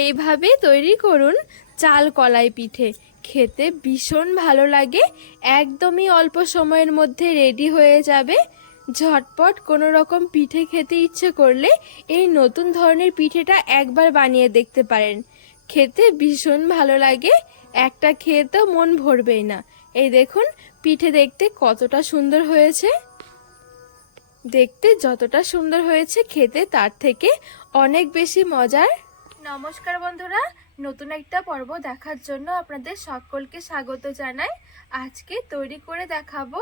এইভাবে তৈরি করুন চাল কলাই পিঠে। খেতে ভীষণ ভালো লাগে, একদমই অল্প সময়ের মধ্যে রেডি হয়ে যাবে। ঝটপট কোনো রকম পিঠে খেতে ইচ্ছে করলে এই নতুন ধরনের পিঠেটা একবার বানিয়ে দেখতে পারেন। খেতে ভীষণ ভালো লাগে, একটা খেয়ে তো মন ভরবেই না। এই দেখুন, পিঠে দেখতে কতটা সুন্দর হয়েছে। দেখতে যতটা সুন্দর হয়েছে খেতে, তার থেকে অনেক বেশি মজার। নমস্কার বন্ধুরা, নতুন একটা পর্ব দেখার জন্য আপনাদের সকলকে স্বাগত জানাই। আজকে তৈরি করে দেখাবো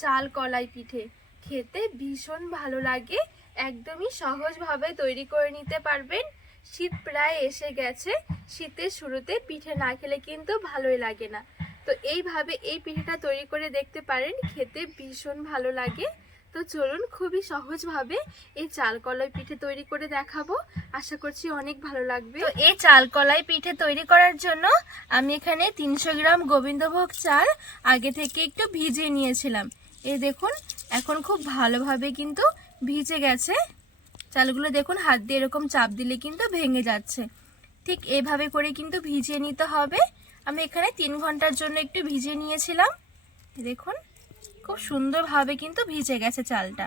চাল কলাই পিঠে। খেতে ভীষণ ভালো লাগে, একদমই সহজভাবে তৈরি করে নিতে পারবেন। শীত প্রায় এসে গেছে, শীতের শুরুতে পিঠে না খেলে কিন্তু ভালোই লাগে না। তো এইভাবে এই পিঠেটা তৈরি করে দেখতে পারেন, খেতে ভীষণ ভালো লাগে। তো চলুন খুবই সহজভাবে এই চাল কলাই পিঠে তৈরি করে দেখাবো। আশা করছি অনেক ভালো লাগবে। তো এই চাল কলাই পিঠে তৈরি করার জন্য আমি এখানে তিনশো গ্রাম গোবিন্দভোগ চাল আগে থেকে একটু ভিজিয়ে নিয়েছিলাম। এই দেখুন, এখন খুব ভালোভাবে কিন্তু ভিজে গেছে। চালগুলো দেখুন, হাত দিয়ে এরকম চাপ দিলে কিন্তু ভেঙে যাচ্ছে। ঠিক এভাবে করে কিন্তু ভিজিয়ে নিতে হবে। আমি এখানে তিন ঘণ্টার জন্য একটু ভিজিয়ে নিয়েছিলাম। দেখুন খুব সুন্দরভাবে কিন্তু ভিজে গেছে চালটা।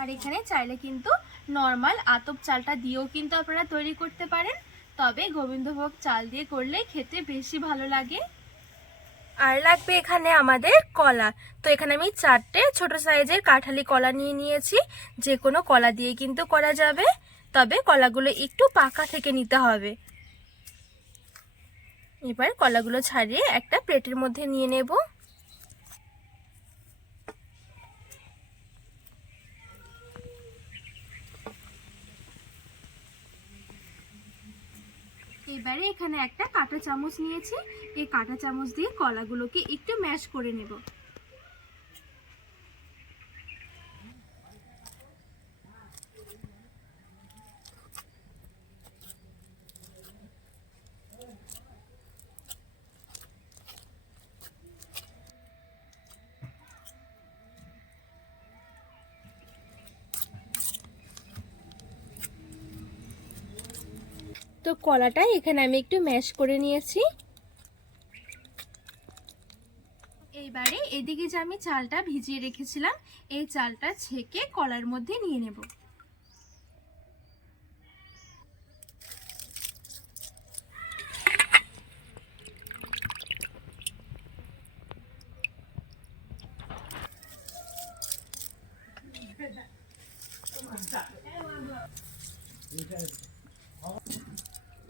আর এখানে চাইলে কিন্তু নর্মাল আতপ চালটা দিয়েও কিন্তু আপনারা তৈরি করতে পারেন। তবে গোবিন্দভোগ চাল দিয়ে করলে খেতে বেশি ভালো লাগে। আর লাগবে এখানে আমাদের কলা। তো এখানে আমি চারটে ছোট সাইজের কাঠালি কলা নিয়ে নিয়েছি। যে কোনো কলা দিয়ে কিন্তু করা যাবে। তবে কলাগুলো একটু পাকা থেকে নিতে হবে। এবার কলাগুলো ছাড়িয়ে একটা প্লেটের মধ্যে নিয়ে নেব। এবারে এখানে একটা কাঁটা চামচ নিয়েছি। এই কাঁটা চামচ দিয়ে কলাগুলোকে একটু ম্যাশ করে নেব। তো কলাটা এখানে আমি একটু ম্যাশ করে নিয়েছি। এইবারে এদিকে যে আমি চালটা ভিজিয়ে রেখেছিলাম, এই চালটা ছেঁকে কলার মধ্যে নিয়ে নেব।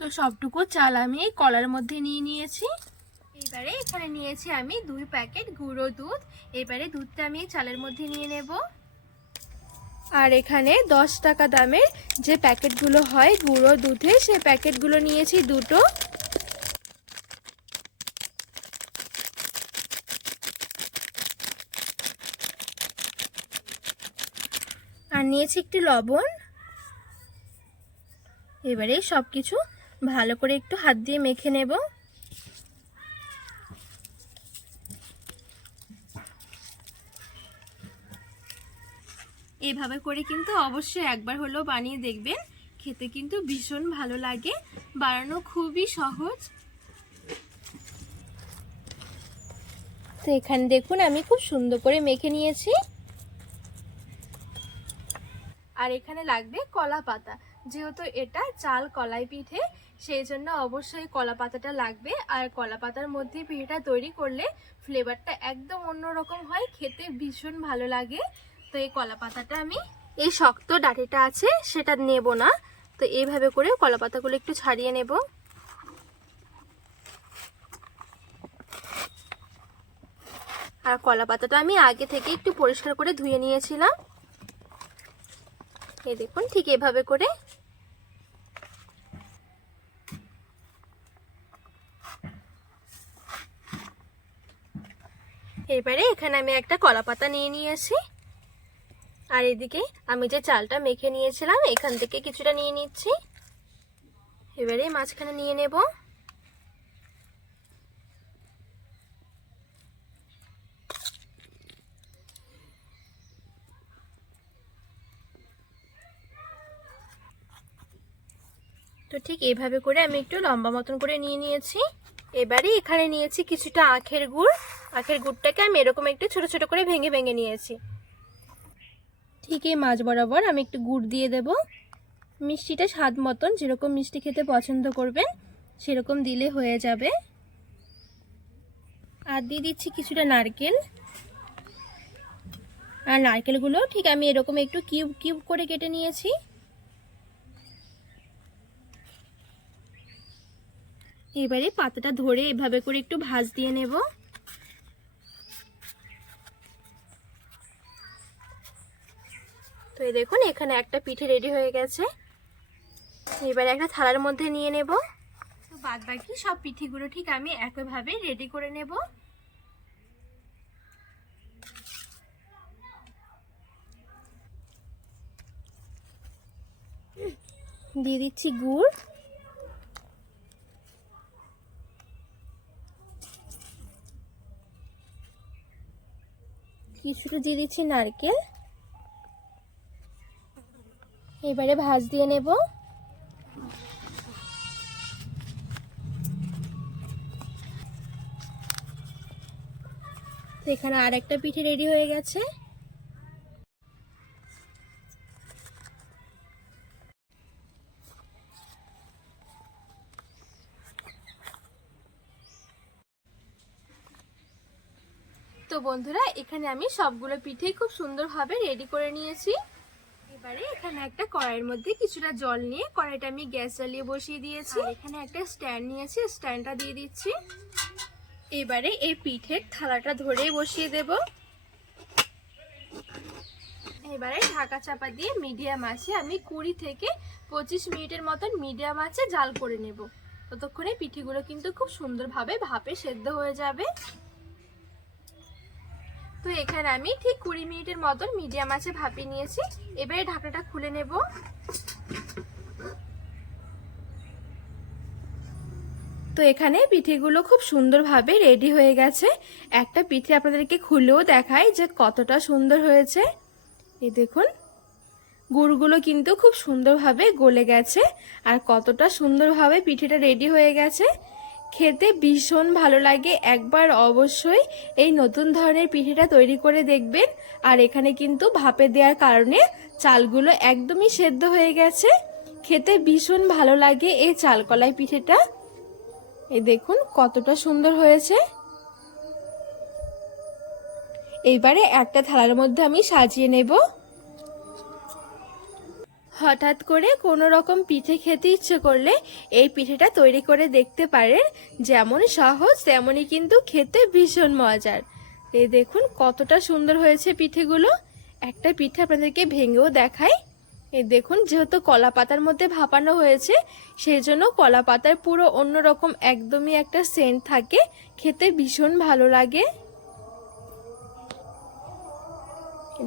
তো সবটুকু চাল আমি কলার মধ্যে নিয়ে নিয়েছি। এবারে এখানে নিয়েছি আমি দুই প্যাকেট গুঁড়ো দুধ। এবারে দুধটা আমি চালের মধ্যে নিয়ে নেব। আর এখানে দশ টাকা দামের যে প্যাকেটগুলো হয় গুঁড়ো দুধে, সে প্যাকেটগুলো নিয়েছি দুটো। আর নিয়েছি একটু লবণ। এবারে সব কিছু ভালো করে একটু হাত দিয়ে মেখে নেব। এইভাবে করে কিন্তু অবশ্যই একবার হলেও বানিয়ে দেখবেন। খেতে কিন্তু ভীষণ ভালো লাগে, বানানো খুবই সহজ। তো এখানে দেখুন, আমি খুব সুন্দর করে মেখে নিয়েছি। আর এখানে লাগবে কলা পাতা যেহেতু এটা চাল কলাই পিঠে সেই জন্য অবশ্যই কলা পাতাটা লাগবে। আর কলা পাতার মধ্যে পিঠেটা তৈরি করলে ফ্লেভারটা একদম অন্যরকম হয়, খেতে ভীষণ ভালো লাগে। তো এই কলা পাতাটা আমি, এই শক্ত ডাটিটা আছে, সেটা নেব না। তো এইভাবে করে কলা পাতাগুলো একটু ছাড়িয়ে নেব। আর কলা পাতাটা আমি আগে থেকে একটু পরিষ্কার করে ধুয়ে নিয়েছিলাম। এই দেখুন, ঠিক এভাবে করে এবারে এখানে আমি একটা কলা পাতা নিয়ে নিয়েছি। আর এদিকে আমি যে চালটা মেখে নিয়েছিলাম, এখান থেকে কিছুটা নিয়ে নিচ্ছি। এবারে মাঝখানে নিয়ে নেব। তো ঠিক এভাবে করে আমি একটু লম্বা মতন করে নিয়ে নিয়েছি। এবারে এখানে নিয়েছি কিছুটা আখের গুড়। আখের গুড়টাকে আমি এরকম একটু ছোট ছোট করে ভেঙে ভেঙে নিয়েছি। ঠিক এই মাছ বরাবর আমি একটু গুড় দিয়ে দেব। মিষ্টিটা স্বাদ মতন যেরকম মিষ্টি খেতে পছন্দ করবেন, সেরকম দিলে হয়ে যাবে। আর দিয়ে দিচ্ছি কিছুটা নারকেল। আর নারকেলগুলো ঠিক আমি এরকম একটু কিউব কিউব করে কেটে নিয়েছি। এবারে পাতাটা ধরে এভাবে করে একটু ভাজ দিয়ে নেব। তো এই দেখুন, এখানে একটা পিঠে রেডি হয়ে গেছে। এবারে একটা থালার মধ্যে নিয়ে নেব। তো বাদ বাকি সব পিঠেগুলো ঠিক আমি একইভাবে রেডি করে নেব। দিয়ে দিচ্ছি গুড়। কিছুটা দিয়ে দিচ্ছি নারকেল। এবারে ভাজ দিয়ে নেব। এখানে আর একটা পিঠে রেডি হয়ে গেছে। তো বন্ধুরা, এখানে আমি সবগুলো পিঠেই খুব সুন্দরভাবে রেডি করে নিয়েছি। এবারে এখানে একটা কড়াইয়ের মধ্যে কিছুটা জল নিয়ে কড়াইটা আমি গ্যাস জ্বালিয়ে বসিয়ে দিয়েছি। আর এখানে একটা স্ট্যান্ড নিয়েছি স্ট্যান্ডটা দিয়ে দিচ্ছি। এবারে এই পিঠের থালাটা ধরে বসিয়ে দেব। এবারে ঢাকা চাপা দিয়ে মিডিয়াম আছে আমি কুড়ি থেকে পঁচিশ মিনিটের মতন মিডিয়াম আছে জাল করে নেব। ততক্ষণে পিঠেগুলো কিন্তু খুব সুন্দরভাবে ভাপে সেদ্ধ হয়ে যাবে। তো এখানে আমি ঠিক কুড়ি মিনিটের মতন মিডিয়াম আছে ভাপিয়ে নিয়েছি। এবারে ঢাকনাটা খুলে নেব। তো এখানে পিঠেগুলো খুব সুন্দরভাবে রেডি হয়ে গেছে। একটা পিঠে আপনাদেরকে খুলেও দেখাই যে কতটা সুন্দর হয়েছে। এই দেখুন, গুড়গুলো কিন্তু খুব সুন্দরভাবে গলে গেছে আর কতটা সুন্দরভাবে পিঠেটা রেডি হয়ে গেছে। খেতে ভীষণ ভালো লাগে। একবার অবশ্যই এই নতুন ধরনের পিঠেটা তৈরি করে দেখবেন। আর এখানে কিন্তু ভাপে দেওয়ার কারণে চালগুলো একদমই সেদ্ধ হয়ে গেছে। খেতে ভীষণ ভালো লাগে এই চালকলাই পিঠেটা। এই দেখুন কতটা সুন্দর হয়েছে। এইবারে একটা থালার মধ্যে আমি সাজিয়ে নেব। হঠাৎ করে কোনো রকম পিঠে খেতে ইচ্ছে করলে এই পিঠেটা তৈরি করে দেখতে পারেন। যেমন সহজ তেমনই কিন্তু খেতে ভীষণ মজার। এই দেখুন কতটা সুন্দর হয়েছে পিঠেগুলো। একটা পিঠে আপনাদেরকে ভেঙেও দেখাই। এই দেখুন যেহেতু কলা পাতার মধ্যে ভাপানো হয়েছে সেই জন্য কলা পাতার পুরো অন্যরকম একদমই একটা সেন্ট থাকে। খেতে ভীষণ ভালো লাগে।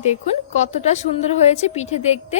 দেখুন কতটা সুন্দর হয়েছে পিঠে দেখতে।